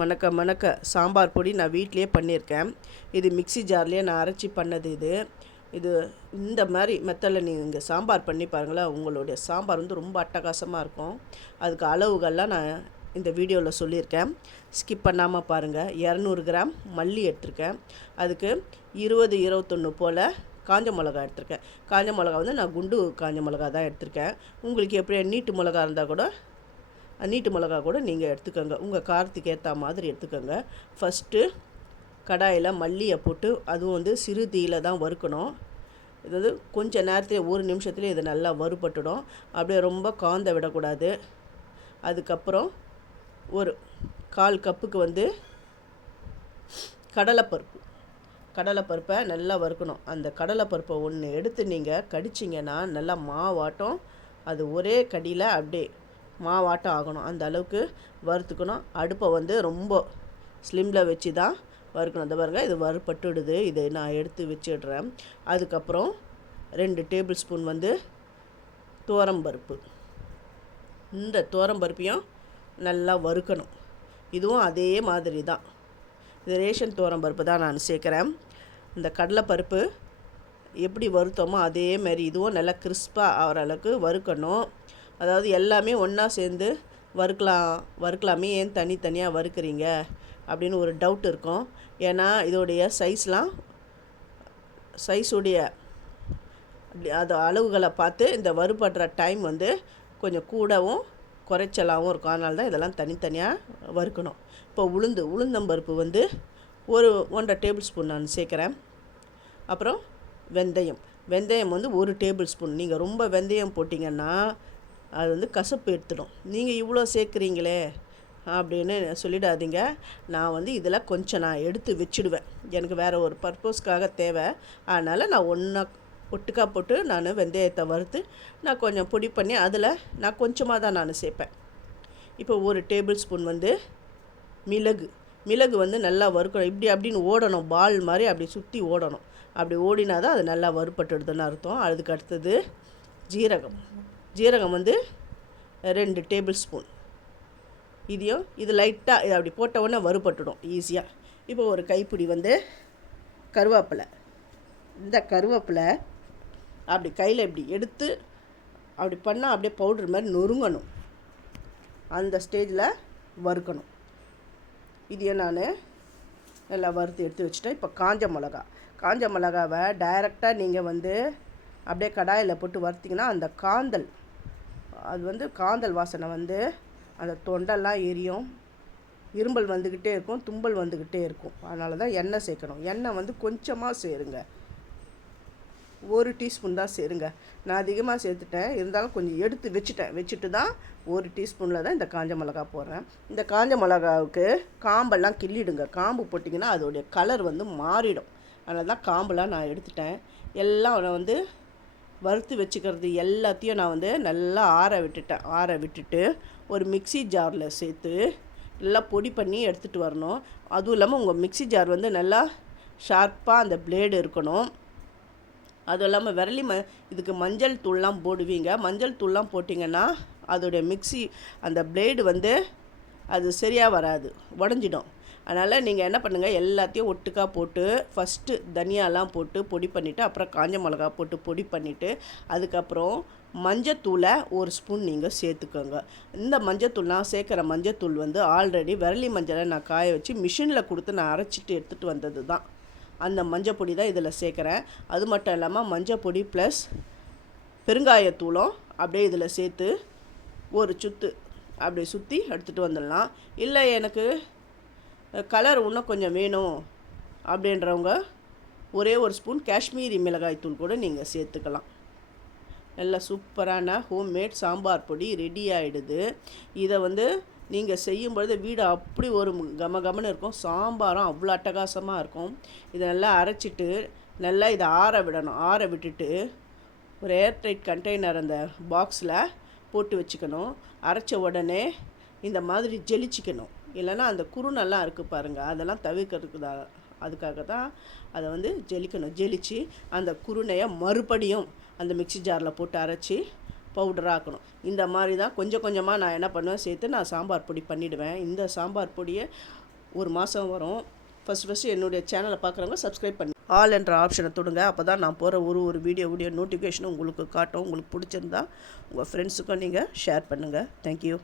மணக்க மணக்க சாம்பார் பொடி நான் வீட்டிலேயே பண்ணியிருக்கேன். இது மிக்ஸி ஜார்லேயே நான் அரைச்சி பண்ணது இது. இது இந்த மாதிரி மெத்தடில் நீங்கள் சாம்பார் பண்ணி பாருங்களேன் உங்களுடைய சாம்பார் வந்து ரொம்ப அட்டகாசமாக இருக்கும். அதுக்கு அளவுகள்லாம் நான் இந்த வீடியோவில் சொல்லியிருக்கேன். ஸ்கிப் பண்ணாமல் பாருங்கள் இரநூறு கிராம் மல்லி எடுத்திருக்கேன். அதுக்கு இருபது இருபத்தொன்று போல் காஞ்ச மிளகா எடுத்திருக்கேன். காஞ்ச மிளகா வந்து நான் குண்டு காஞ்ச மிளகா தான் எடுத்திருக்கேன். உங்களுக்கு எப்படி நீட்டு மிளகா இருந்தால் கூட நீட்டு மிளகா கூட நீங்கள் எடுத்துக்கோங்க. உங்கள் காரத்துக்கு ஏற்ற மாதிரி எடுத்துக்கோங்க. ஃபஸ்ட்டு கடாயில் மல்லியை போட்டு அதுவும் வந்து சிறு தீயில தான் வறுக்கணும். இது கொஞ்சம் நேரத்தில் ஒரு நிமிஷத்துலேயே இது நல்லா வறுபட்டுடும். அப்படியே ரொம்ப காந்த விடக்கூடாது. அதுக்கப்புறம் ஒரு கால் கப்புக்கு வந்து கடலைப்பருப்பு. கடலைப்பருப்பை நல்லா வறுக்கணும். அந்த கடலைப்பருப்பை ஒன்று எடுத்து நீங்கள் கடிச்சிங்கன்னா நல்லா மாவாட்டம். அது ஒரே கடியில் அப்படியே மாவாட்டம் ஆகணும். அந்த அளவுக்கு வறுத்துக்கணும். அடுப்பை வந்து ரொம்ப ஸ்லிம்மில் வச்சு தான் வறுக்கணும். இந்த பாருங்கள் இது வறுப்பட்டுடுது இதை நான் எடுத்து வச்சிடுறேன். அதுக்கப்புறம் ரெண்டு டேபிள் ஸ்பூன் வந்து துவரம்பருப்பு இந்த துவரம்பருப்பையும் நல்லா வறுக்கணும். இதுவும் அதே மாதிரி தான் இது ரேஷன் துவரம்பருப்பு தான் நான் சேர்க்குறேன். இந்த கடலைப்பருப்பு எப்படி வறுத்தோமோ அதே மாதிரி இதுவும் நல்லா கிறிஸ்பாக ஆகிற அளவுக்கு வறுக்கணும். அதாவது எல்லாமே ஒன்றா சேர்ந்து வறுக்கலாம் வறுக்கலாமே ஏன் தனித்தனியாக வறுக்கிறீங்க? அப்படின்னு ஒரு டவுட் இருக்கும். ஏன்னா இதோடைய சைஸ்லாம் சைஸுடைய அது அளவுகளை பார்த்து இந்த வறுபடுற டைம் வந்து கொஞ்சம் கூடவும் குறைச்சலாகவும் இருக்கும். அதனால தான் இதெல்லாம் தனித்தனியாக வறுக்கணும். இப்போ உளுந்து உளுந்தம்பருப்பு வந்து ஒரு ஒன்றரை டேபிள் ஸ்பூன் நான் சேர்க்குறேன். அப்புறம் வெந்தயம். வெந்தயம் வந்து ஒரு டேபிள் ஸ்பூன் நீங்கள் ரொம்ப வெந்தயம் போட்டிங்கன்னா அது வந்து கசப்பு எடுத்துடும். நீங்கள் இவ்வளோ சேர்க்குறீங்களே அப்படின்னு சொல்லிடாதீங்க. நான் வந்து இதில் கொஞ்சம் நான் எடுத்து வச்சுடுவேன். எனக்கு வேறு ஒரு பர்பஸ்க்காக தேவை. அதனால் நான் ஒன்றா ஒட்டுக்கா போட்டு நான் வெந்தயத்தை வறுத்து நான் கொஞ்சம் பொடி பண்ணி அதில் நான் கொஞ்சமாக தான் நான் சேர்ப்பேன். இப்போ ஒரு டேபிள் ஸ்பூன் வந்து மிளகு. மிளகு வந்து நல்லா வறுக்கணும். இப்படி அப்படின்னு ஓடணும். பால் மாதிரி அப்படி சுற்றி ஓடணும். அப்படி ஓடினா தான் அது நல்லா வறுப்பட்டுடுதுன்னு அர்த்தம். அதுக்கு அடுத்தது ஜீரகம். ஜீரகம் வந்து ரெண்டு டேபிள் ஸ்பூன். இதையும் இது லைட்டாக இது அப்படி போட்ட உடனே வறுபட்டுடும் ஈஸியாக இப்போ ஒரு கைப்பிடி வந்து கருவேப்பிலை. இந்த கருவேப்பிலை அப்படி கையில் இப்படி எடுத்து அப்படி பண்ணால் அப்படியே பவுடர் மாதிரி நொறுங்கணும். அந்த ஸ்டேஜில் வறுக்கணும். இதையும் நான் நல்லா வறுத்து எடுத்து வச்சுட்டேன். இப்போ காஞ்ச மிளகா. காஞ்ச மிளகாவை டைரெக்டாக நீங்கள் வந்து அப்படியே கடாயில் போட்டு வறுத்திங்கன்னா அந்த காந்தல் அது வந்து காந்தல் வாசனை வந்து அந்த தொண்டெல்லாம் எரியும். இரும்பல் வந்துக்கிட்டே இருக்கும் தும்பல் வந்துக்கிட்டே இருக்கும். அதனால தான் எண்ணெய் சேர்க்கணும். எண்ணெய் வந்து கொஞ்சமாக சேருங்க. ஒரு டீஸ்பூன் தான் சேருங்க. நான் அதிகமாக சேர்த்துட்டேன். இருந்தாலும் கொஞ்சம் எடுத்து வச்சுட்டேன். வச்சுட்டு தான் ஒரு டீஸ்பூனில் தான் இந்த காஞ்ச மிளகா போடுறேன். இந்த காஞ்ச மிளகாவுக்கு காம்பெல்லாம் கிள்ளிடுங்க. காம்பு போட்டிங்கன்னா அதோடைய கலர் வந்து மாறிடும். அதனால தான் காம்பெல்லாம் நான் எடுத்துட்டேன். எல்லாம் நான் வந்து வறுத்து வச்சுக்கிறது எல்லாத்தையும் நான் வந்து நல்லா ஆற விட்டுட்டேன். ஆற விட்டுட்டு ஒரு மிக்ஸி ஜாரில் சேர்த்து நல்லா பொடி பண்ணி எடுத்துகிட்டு வரணும். அதுவும் இல்லாமல் உங்கள் மிக்ஸி ஜார் வந்து நல்லா ஷார்ப்பாக அந்த பிளேடு இருக்கணும். அதுவும் இல்லாமல் விரலி ம இதுக்கு மஞ்சள் தூள்லாம் போடுவீங்க. மஞ்சள் தூள்லாம் போட்டிங்கன்னா அதோடைய மிக்ஸி அந்த பிளேடு வந்து அது சரியாக வராது. உடஞ்சிடும். அதனால் நீங்கள் என்ன பண்ணுங்கள் எல்லாத்தையும் ஒட்டுக்காக போட்டு ஃபஸ்ட்டு தனியாலாம் போட்டு பொடி பண்ணிவிட்டு அப்புறம் காஞ்ச மிளகா போட்டு பொடி பண்ணிவிட்டு அதுக்கப்புறம் மஞ்சத்தூளை ஒரு ஸ்பூன் நீங்கள் சேர்த்துக்கோங்க. இந்த மஞ்சத்தூள் நான் சேர்க்குற மஞ்சத்தூள் வந்து ஆல்ரெடி விரலி மஞ்சளை நான் காய வச்சு மிஷினில் கொடுத்து நான் அரைச்சிட்டு எடுத்துகிட்டு வந்தது தான் அந்த மஞ்சள் பொடி தான் இதில் சேர்க்குறேன். அது மட்டும் இல்லாமல் மஞ்சள் பொடி ப்ளஸ் பெருங்காயத்தூளும் அப்படியே இதில் சேர்த்து ஒரு சுத்து அப்படியே சுற்றி எடுத்துகிட்டு வந்துடலாம். இல்லை எனக்கு கலர் இன்னும் கொஞ்சம் வேணும் அப்படின்றவங்க ஒரே ஒரு ஸ்பூன் காஷ்மீரி மிளகாய்த்தூள் கூட நீங்கள் சேர்த்துக்கலாம். நல்ல சூப்பரான ஹோம்மேட் சாம்பார் பொடி ரெடி ஆகிடுது இதை வந்து நீங்கள் செய்யும்பொழுது வீடு அப்படி ஒரு கம கமன்னு இருக்கும். சாம்பாரும் அவ்வளோ அட்டகாசமாக இருக்கும். இதை நல்லா அரைச்சிட்டு நல்லா இதை ஆற விடணும். ஆற விட்டுட்டு ஒரு ஏர்டைட் கண்டெய்னர் அந்த பாக்ஸில் போட்டு வச்சுக்கணும். அரைச்ச உடனே இந்த மாதிரி ஜெலிச்சிக்கணும். இல்லைன்னா அந்த குருணெல்லாம் இருக்குது பாருங்கள் அதெல்லாம் தவிர்க்கிறதுக்கு தான் அதுக்காக தான் அதை வந்து ஜெலிக்கணும். ஜெலித்து அந்த குருணையை மறுபடியும் அந்த மிக்ஸி ஜாரில் போட்டு அரைச்சி பவுடராக்கணும் இந்த மாதிரி தான் கொஞ்சம் கொஞ்சமாக நான் என்ன பண்ணுவேன் சேர்த்து நான் சாம்பார் பொடி பண்ணிவிடுவேன் இந்த சாம்பார் பொடியை ஒரு மாதம் வரும். ஃபஸ்ட் ஃபஸ்ட்டு என்னுடைய சேனலை பார்க்குறவங்க சப்ஸ்கிரைப் பண்ணி ஆல் என்ற ஆப்ஷனை தொடுங்க. அப்போ தான் நான் போகிற ஒரு ஒரு வீடியோ வீடியோ நோட்டிஃபிகேஷனும் உங்களுக்கு காட்டும். உங்களுக்கு பிடிச்சிருந்தா உங்கள் ஃப்ரெண்ட்ஸுக்கும் நீங்கள் ஷேர் பண்ணுங்கள் தேங்க்யூ